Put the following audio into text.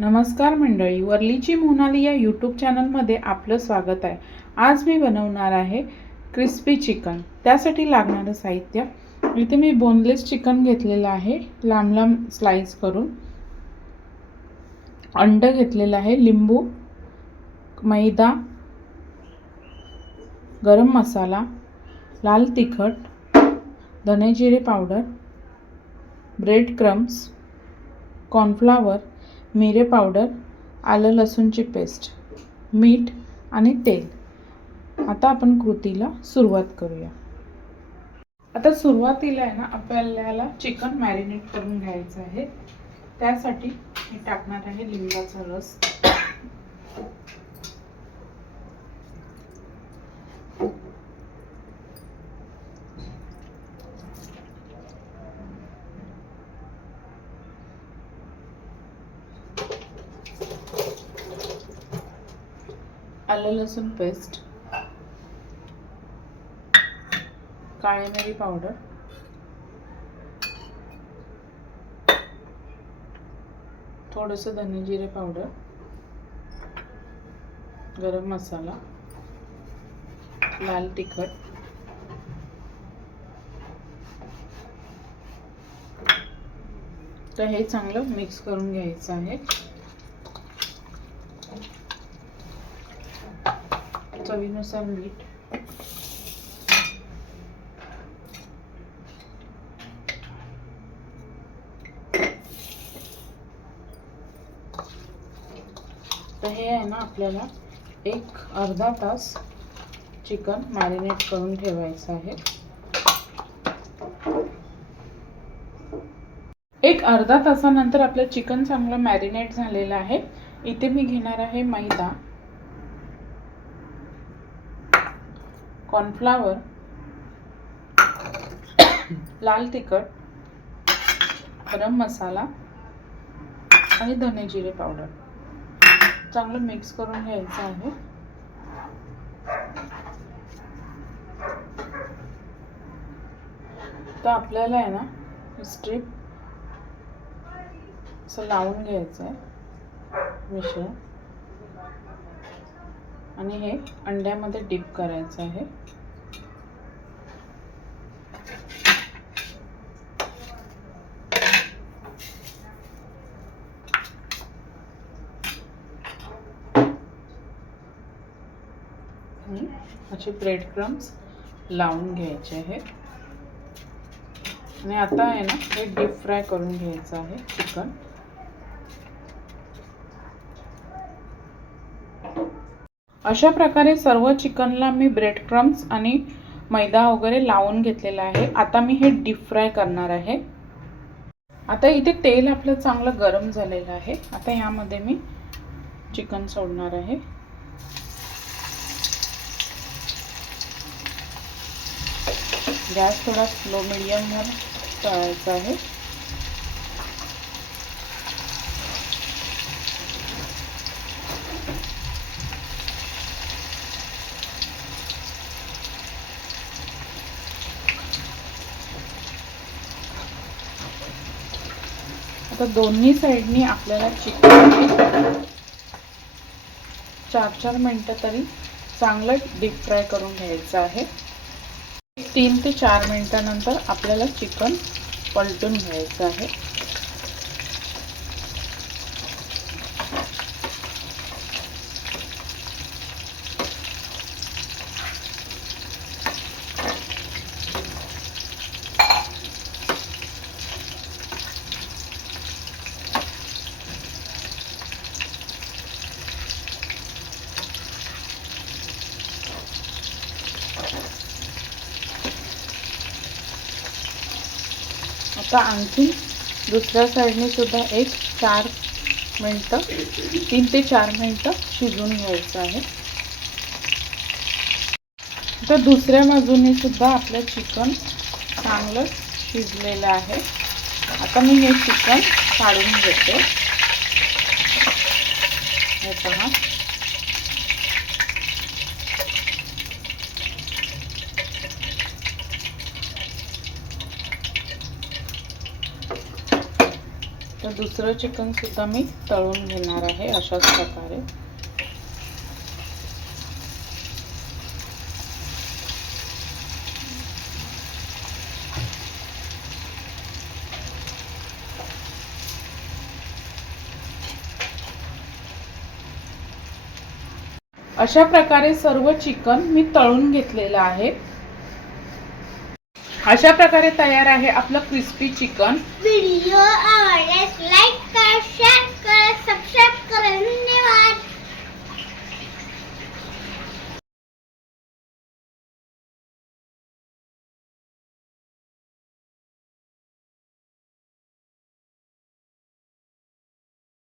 नमस्कार मंडळी, वर्लीची मोनाली या यूट्यूब चॅनलमध्ये आपलं स्वागत आहे। आज मी बनवणार आहे क्रिस्पी चिकन। त्यासाठी लागणारं साहित्य इथे मी बोनलेस चिकन घेतलेलं आहे, लांब लांब स्लाइस करून। अंड घेतलेलं आहे, लिंबू, मैदा, गरम मसाला, लाल तिखट, धने जिरे पावडर, ब्रेड क्रम्स, कॉर्नफ्लॉवर, मिरे पावडर, आलं लसूणची पेस्ट, मीठ आणि तेल। आता आपण कृतीला सुरुवात करूया। आता सुरुवातीला आहे ना, आपल्याला चिकन मॅरिनेट करून घ्यायचं आहे। त्यासाठी मी टाकणार आहे लिंबाचा रस, आलं लसूण पेस्ट, काळे मिरी पावडर, थोडंसं धने जिरे पावडर, गरम मसाला, लाल तिखट, तर हे चांगलं मिक्स करून घ्यायचं आहे। चवीनुसार मीठ, तर हे आहे ना, आपल्याला एक अर्धा तास चिकन मॅरिनेट करून ठेवायचं आहे। एक अर्धा तासानंतर आपलं चिकन चांगलं मॅरिनेट झालेलं आहे। इथे मी घेणार आहे मैदा, कॉर्नफ्लॉवर, लाल तिखट, गरम मसाला आणि धने जिरे पावडर। चांगलं मिक्स करून घ्यायचं आहे। तर आपल्याला आहे ना, स्ट्रिप असं लावून घ्यायचं आहे मिश्रण, आणि हे अंड्यामध्ये डिप करायचं आहे। असे ब्रेड क्रम्स लावून घ्यायचे आहेत। आणि आता आहे ना, हे डीप फ्राय करून घ्यायचं आहे चिकन। अशा प्रकारे सर्व चिकनला मी ब्रेड क्रम्स आणि मैदा वगैरे लावून घेतलेला आहे। आता मी हे डीप फ्राय करणार आहे। आता इथे तेल आपलं चांगलं गरम झालेलं आहे। आता यामध्ये मी चिकन सोडणार आहे। गॅस थोडा स्लो मीडियमवर तळायचा आहे। आता दोन्ही साइडनी आपल्याला चिकन 4-4 मिनिटं तरी चांगलं डीप फ्राय करून घ्यायचं आहे। 3 ते 4 मिनिटानंतर आपल्याला चिकन पलटून घ्यायचं आहे। आता आणखी दुसऱ्या साइडने सुद्धा एक 4 मिनिटं, 3 ते 4 मिनिटं शिजवून घ्यायचं आहे। तर दुसऱ्या बाजूने सुद्धा आपलं चिकन चांगलं शिजलेलं आहे। आता मी हे चिकन काढून घेते। हे पहा, तर दुसऱ्या दुसरं चिकन सुद्धा मी तळून घेणार आहे अशाच प्रकारे. अशा प्रकारे सर्व चिकन मी तळून घेतलेलं आहे. अशा प्रकारे तयार आहे आपलं क्रिस्पी चिकन. व्हिडिओ आवडल्यास लाईक करा, शेअर करा, सबस्क्राईब करा. धन्यवाद.